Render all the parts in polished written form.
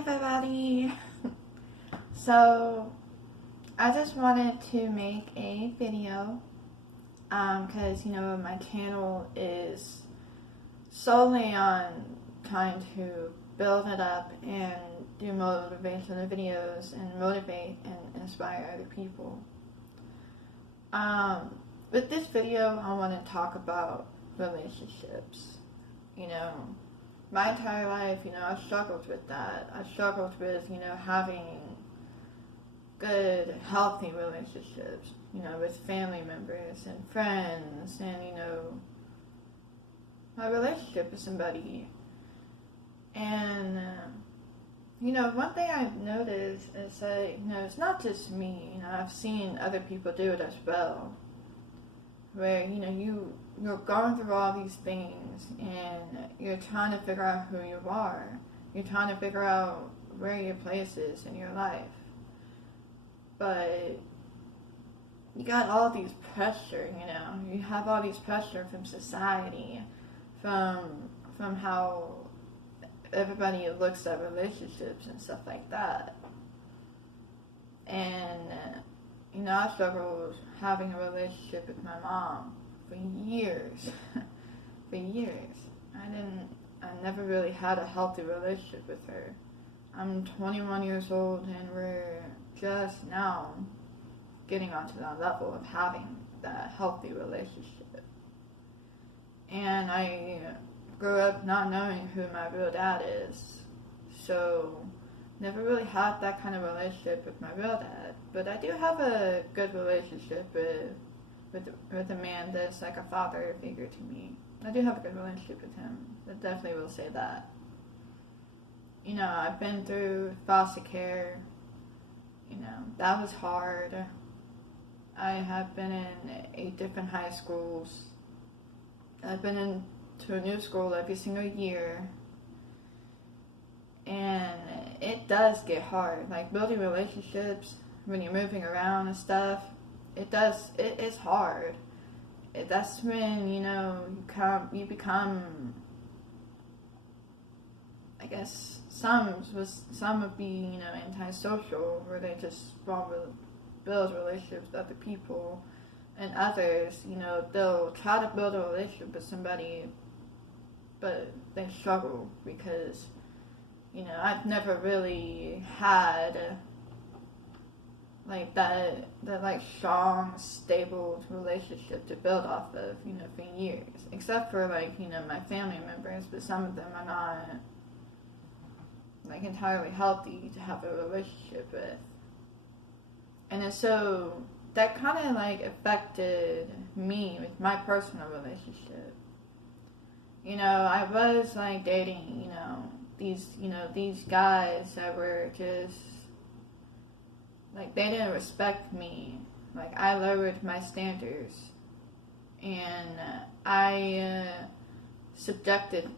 everybody. So I just wanted to make a video because my channel is solely on trying to build it up and do motivational videos and motivate and inspire other people. With this video, I want to talk about relationships. My entire life, I struggled with that. I struggled with, having good, healthy relationships, with family members and friends and, my relationship with somebody. And, one thing I've noticed is that, it's not just me. I've seen other people do it as well. Where, you're going through all these things and you're trying to figure out who you are. You're trying to figure out where your place is in your life. But you got all these pressure, you have all these pressure from society, from how everybody looks at relationships and stuff like that. And I struggled having a relationship with my mom for years. For years. I never really had a healthy relationship with her. I'm 21 years old and we're just now getting onto that level of having that healthy relationship. And I grew up not knowing who my real dad is. So never really had that kind of relationship with my real dad, but I do have a good relationship with a man that's like a father figure to me. I do have a good relationship with him. I definitely will say that. I've been through foster care. That was hard. I have been in 8 different high schools. I've been into a new school every single year. And it does get hard. Like building relationships when you're moving around and stuff, it's hard. That's when, you become, I guess, some would be, antisocial, where they just won't build relationships with other people. And others, they'll try to build a relationship with somebody, but they struggle because I've never really had like that like strong, stable relationship to build off of, for years. Except for like, my family members, but some of them are not like entirely healthy to have a relationship with. And so that kind of like affected me with my personal relationship. I was like dating, these guys that were just, like, they didn't respect me. Like, I lowered my standards. And I subjected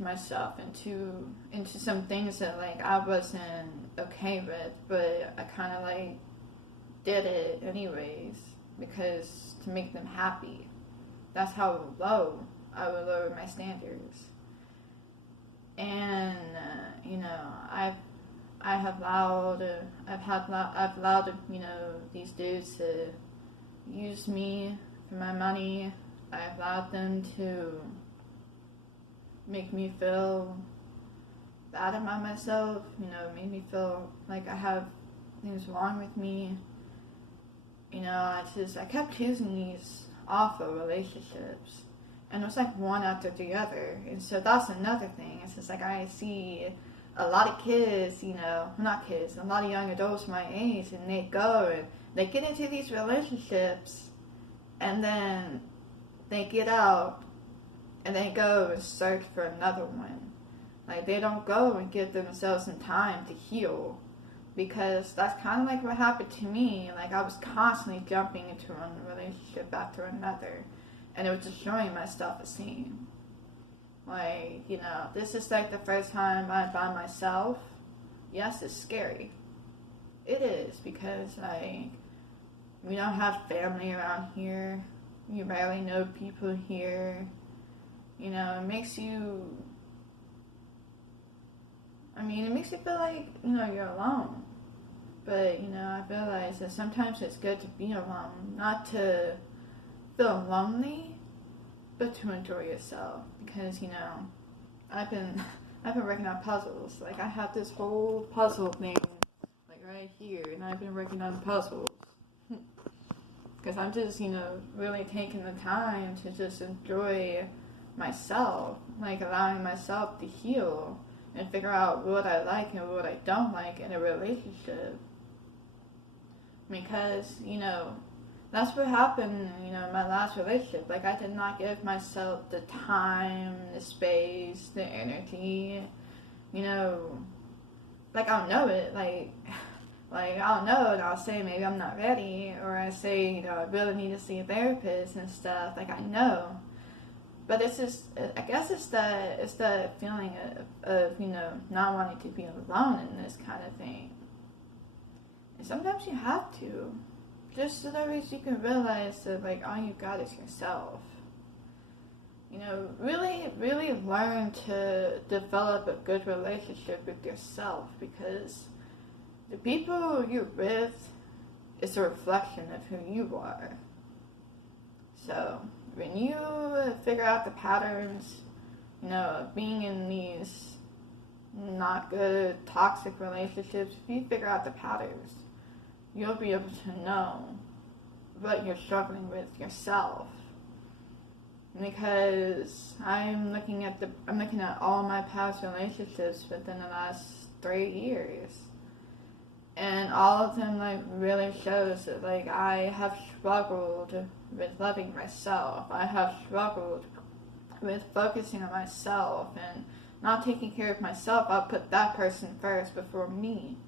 myself into some things that, like, I wasn't okay with. But I kind of, like, did it anyways. Because to make them happy. That's how low I would lower my standards. And I've allowed these dudes to use me for my money. I've allowed them to make me feel bad about myself. Made me feel like I have things wrong with me. I kept choosing these awful relationships. And it was like one after the other. And so that's another thing. It's just like I see a lot of kids, not kids, a lot of young adults my age, and they go and they get into these relationships and then they get out and they go and search for another one. Like they don't go and give themselves some time to heal. Because that's kind of like what happened to me. Like I was constantly jumping into one relationship after another. And it was destroying my self-esteem. Like, this is like the first time I'm by myself. Yes, it's scary. It is, because, like, we don't have family around here. You barely know people here. It makes you I mean, it makes you feel like, you're alone. But, I realize that sometimes it's good to be alone, not to feel lonely, but to enjoy yourself. Because, I've been I've been working on puzzles. Like, I have this whole puzzle thing, like, right here, and I've been working on puzzles. Because I'm just, really taking the time to just enjoy myself, like allowing myself to heal and figure out what I like and what I don't like in a relationship. Because, that's what happened, in my last relationship. Like, I did not give myself the time, the space, the energy, like, I'll know it, like I'll know and I'll say maybe I'm not ready, or I say, I really need to see a therapist and stuff, like, I know. But it's just, I guess it's the feeling of not wanting to be alone in this kind of thing. And sometimes you have to, just so that way you can realize that, like, all you got is yourself. Really, really learn to develop a good relationship with yourself, because the people you're with is a reflection of who you are. So, when you figure out the patterns, of being in these not good, toxic relationships, if you figure out the patterns, you'll be able to know what you're struggling with yourself. Because I'm looking at all my past relationships within the last 3 years. And all of them, like, really shows that, like, I have struggled with loving myself. I have struggled with focusing on myself and not taking care of myself. I'll put that person first before me.